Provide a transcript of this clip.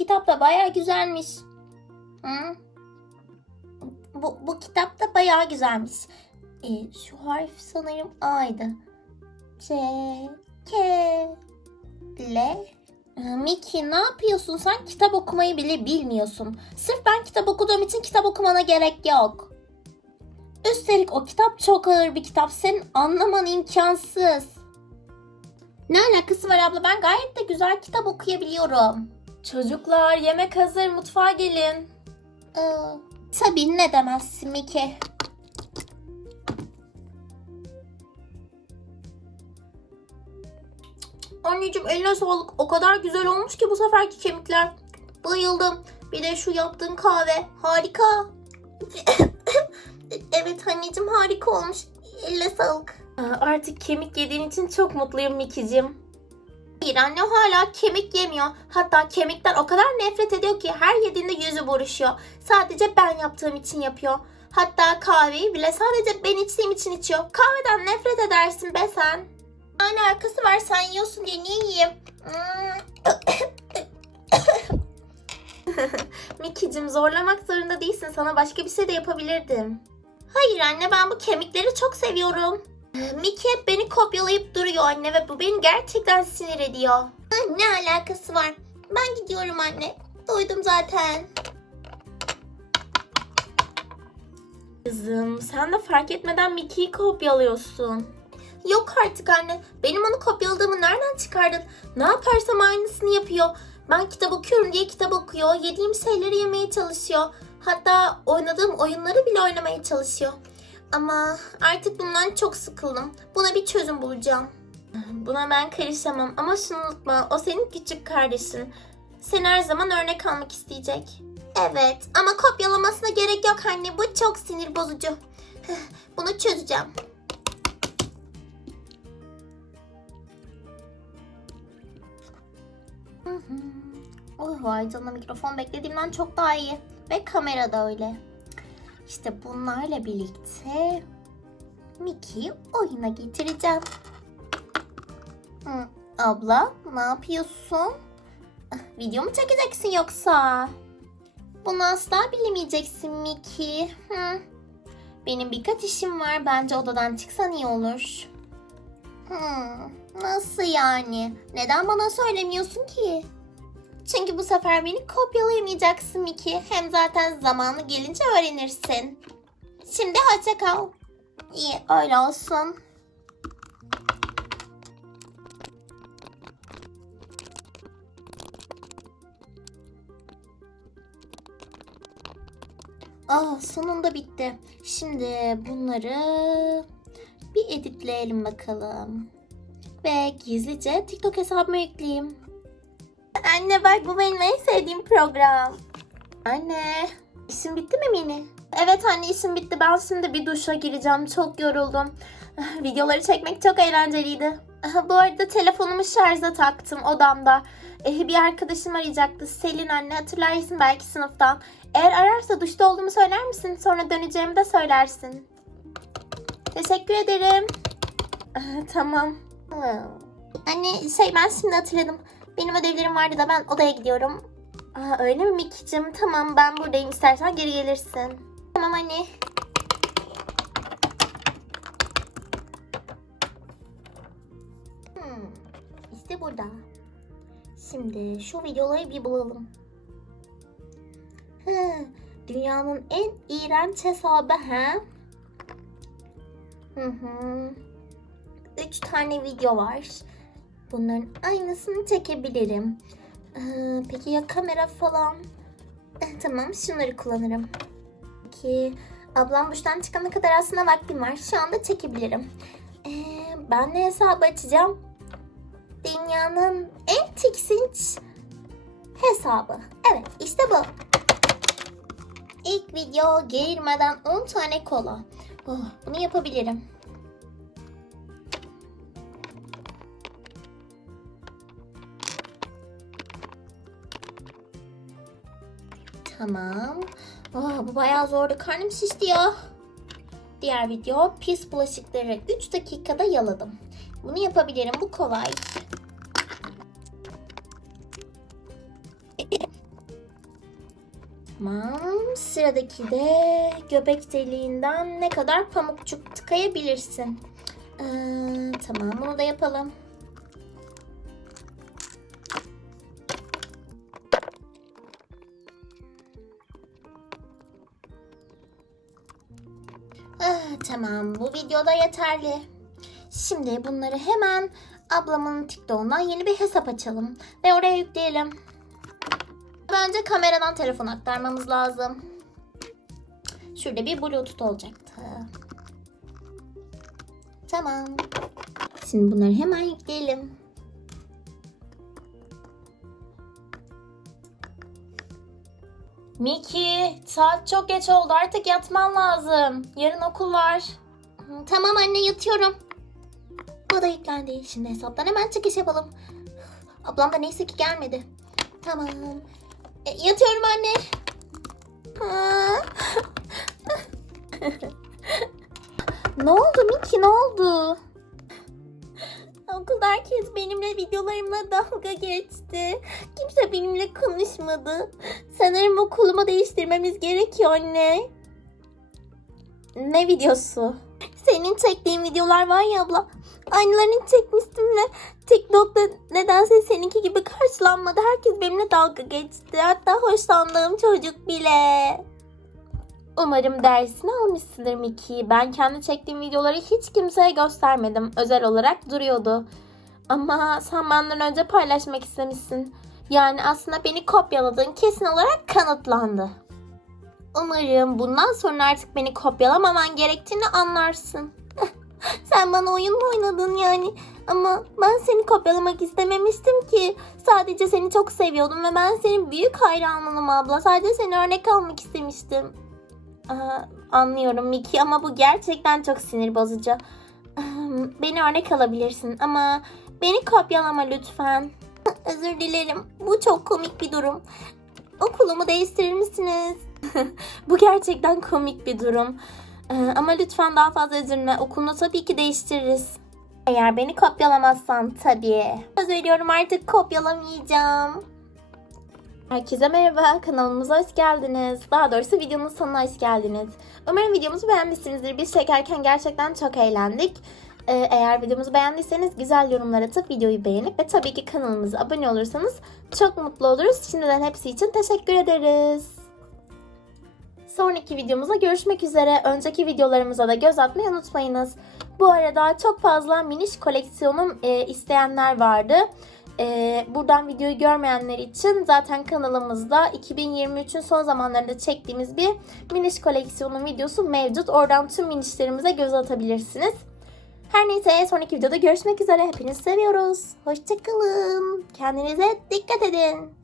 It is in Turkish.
kitap da baya güzelmiş. Hı? Bu, bu kitap da baya güzelmiş. E, şu harf sanırım A'ydı. C, K, L. Miki ne yapıyorsun sen? Kitap okumayı bile bilmiyorsun. Sırf ben kitap okuduğum için kitap okumana gerek yok. Üstelik o kitap çok ağır bir kitap. Senin anlaman imkansız. Ne alakası var abla? Ben gayet de güzel kitap okuyabiliyorum. Çocuklar yemek hazır mutfağa gelin. Ee, tabii ne demezsin Miki. Anneciğim eline sağlık. O kadar güzel olmuş ki bu seferki kemikler. Bayıldım. Bir de şu yaptığın kahve. Harika. evet anneciğim harika olmuş. Eline sağlık. Artık kemik yediğin için çok mutluyum Miki'cim. Hayır anne hala kemik yemiyor. Hatta kemikten o kadar nefret ediyor ki her yediğinde yüzü buruşuyor. Sadece ben yaptığım için yapıyor. Hatta kahveyi bile sadece ben içtiğim için içiyor. Kahveden nefret edersin be sen. Ne alakası var sen yiyorsun diye niye yiyeyim? Hmm. Miki'cim zorlamak zorunda değilsin. Sana başka bir şey de yapabilirdim. Hayır anne ben bu kemikleri çok seviyorum. Miki hep beni kopyalayıp duruyor anne ve bu beni gerçekten sinir ediyor. Ne alakası var? Ben gidiyorum anne. Doydum zaten. Kızım sen de fark etmeden Miki'yi kopyalıyorsun. Yok artık anne. Benim onu kopyaladığımı nereden çıkardın? Ne yaparsam aynısını yapıyor. Ben kitap okuyorum diye kitap okuyor. Yediğim şeyleri yemeye çalışıyor. Hatta oynadığım oyunları bile oynamaya çalışıyor. Ama artık bundan çok sıkıldım. Buna bir çözüm bulacağım. Buna ben karışamam ama şunu unutma o senin küçük kardeşin. Seni her zaman örnek almak isteyecek. Evet ama kopyalamasına gerek yok anne. Bu çok sinir bozucu. Bunu çözeceğim. Oh vay canına mikrofon beklediğimden çok daha iyi. Ve kamera da öyle. İşte bunlarla birlikte Mickey'i oyuna getireceğim. Hı, abla ne yapıyorsun? Ah, Video mu çekeceksin yoksa? Bunu asla bilemeyeceksin Mickey. Hı. Benim birkaç işim var. Bence odadan çıksan iyi olur. Hmm, nasıl yani? Neden bana söylemiyorsun ki? Çünkü bu sefer beni kopyalayamayacaksın Mickey. Hem zaten zamanı gelince öğrenirsin. Şimdi hoşça kal. İyi öyle olsun. Ah sonunda bitti. Şimdi bunları bir editleyelim bakalım. Ve gizlice TikTok hesabıma ekleyeyim. Anne bak bu benim en sevdiğim program. Anne işin bitti mi Mini? Evet anne işim bitti. Ben şimdi bir duşa gireceğim. Çok yoruldum. Videoları çekmek çok eğlenceliydi. Bu arada telefonumu şarja taktım odamda. Eh, Bir arkadaşım arayacaktı. Selin anne hatırlarsın belki sınıftan. Eğer ararsa duşta olduğumu söyler misin? Sonra döneceğimi de söylersin. Teşekkür ederim. tamam. Anne şey ben şimdi hatırladım. Benim ödevlerim vardı da ben odaya gidiyorum. Aa, öyle mi Miki'cim? Tamam ben buradayım istersen geri gelirsin. Tamam anne. Hmm, işte burada. Şimdi şu videoları bir bulalım. Hı, dünyanın en iğrenç hesabı ha? Hı hı. Üç tane video var. Bunların aynısını çekebilirim. Ee, peki ya kamera falan? Eh, tamam şunları kullanırım. Peki ablam duştan çıkana kadar aslında vaktim var. Şu anda çekebilirim. Ee, ben ne hesabı açacağım? Dünyanın en tiksinç hesabı. Evet işte bu. İlk video geğirmeden 10 tane kola. Oh, bunu yapabilirim. Tamam. Oh, bu bayağı zordu. Karnım şişti ya. Diğer video pis bulaşıkları 3 dakikada yaladım. Bunu yapabilirim. Bu kolay. Tamam. Sıradaki de göbek deliğinden ne kadar pamukçuk tıkayabilirsin. Ee, tamam bunu da yapalım. Tamam bu videoda yeterli. Şimdi bunları hemen ablamın TikTok'undan yeni bir hesap açalım ve oraya yükleyelim. Bence kameradan telefon aktarmamız lazım. Şurada bir bluetooth olacaktı. Tamam. Şimdi bunları hemen yükleyelim. Miki, saat çok geç oldu. Artık yatman lazım. Yarın okul var. Tamam anne yatıyorum. Bu da yüklendi. Şimdi hesaptan hemen çıkış yapalım. Ablam da neyse ki gelmedi. Tamam. E, yatıyorum anne. ne oldu Miki ne oldu? Okulda herkes benimle videolarımla dalga geçti. Kimse benimle konuşmadı. Sanırım okulumu değiştirmemiz gerekiyor anne. Ne videosu? Senin çektiğin videolar var ya abla. Aynılarını çekmiştim ve TikTok'ta nedense seninki gibi karşılanmadı. Herkes benimle dalga geçti. Hatta hoşlandığım çocuk bile. Umarım dersini almışsındır Miki. Ben kendi çektiğim videoları hiç kimseye göstermedim. Özel olarak duruyordu. Ama sen benden önce paylaşmak istemişsin. Yani aslında beni kopyaladığın kesin olarak kanıtlandı. Umarım bundan sonra artık beni kopyalamaman gerektiğini anlarsın. Sen bana oyun mu oynadın yani? Ama ben seni kopyalamak istememiştim ki. Sadece seni çok seviyordum ve ben senin büyük hayranınım abla. Sadece seni örnek almak istemiştim. Anlıyorum Miki ama bu gerçekten çok sinir bozucu. Beni örnek alabilirsin ama beni kopyalama lütfen. Özür dilerim. Bu çok komik bir durum. Okulumu değiştirir misiniz? bu gerçekten komik bir durum. Ee, ama lütfen daha fazla üzülme. Okulunu tabii ki değiştiririz. Eğer beni kopyalamazsan tabii. Söz veriyorum artık kopyalamayacağım. Herkese merhaba, kanalımıza hoş geldiniz. Daha doğrusu videonun sonuna hoş geldiniz. Umarım videomuzu beğenmişsinizdir. Biz çekerken gerçekten çok eğlendik. Ee, eğer videomuzu beğendiyseniz güzel yorumlar atıp videoyu beğenip ve tabii ki kanalımıza abone olursanız çok mutlu oluruz. Şimdiden hepsi için teşekkür ederiz. Sonraki videomuzda görüşmek üzere. Önceki videolarımıza da göz atmayı unutmayınız. Bu arada çok fazla miniş koleksiyonum e, isteyenler vardı. E, buradan videoyu görmeyenler için zaten kanalımızda 2023'ün son zamanlarında çektiğimiz bir miniş koleksiyonun videosu mevcut. Oradan tüm minişlerimize göz atabilirsiniz. Her neyse sonraki videoda görüşmek üzere. Hepinizi seviyoruz. Hoşçakalın. Kendinize dikkat edin.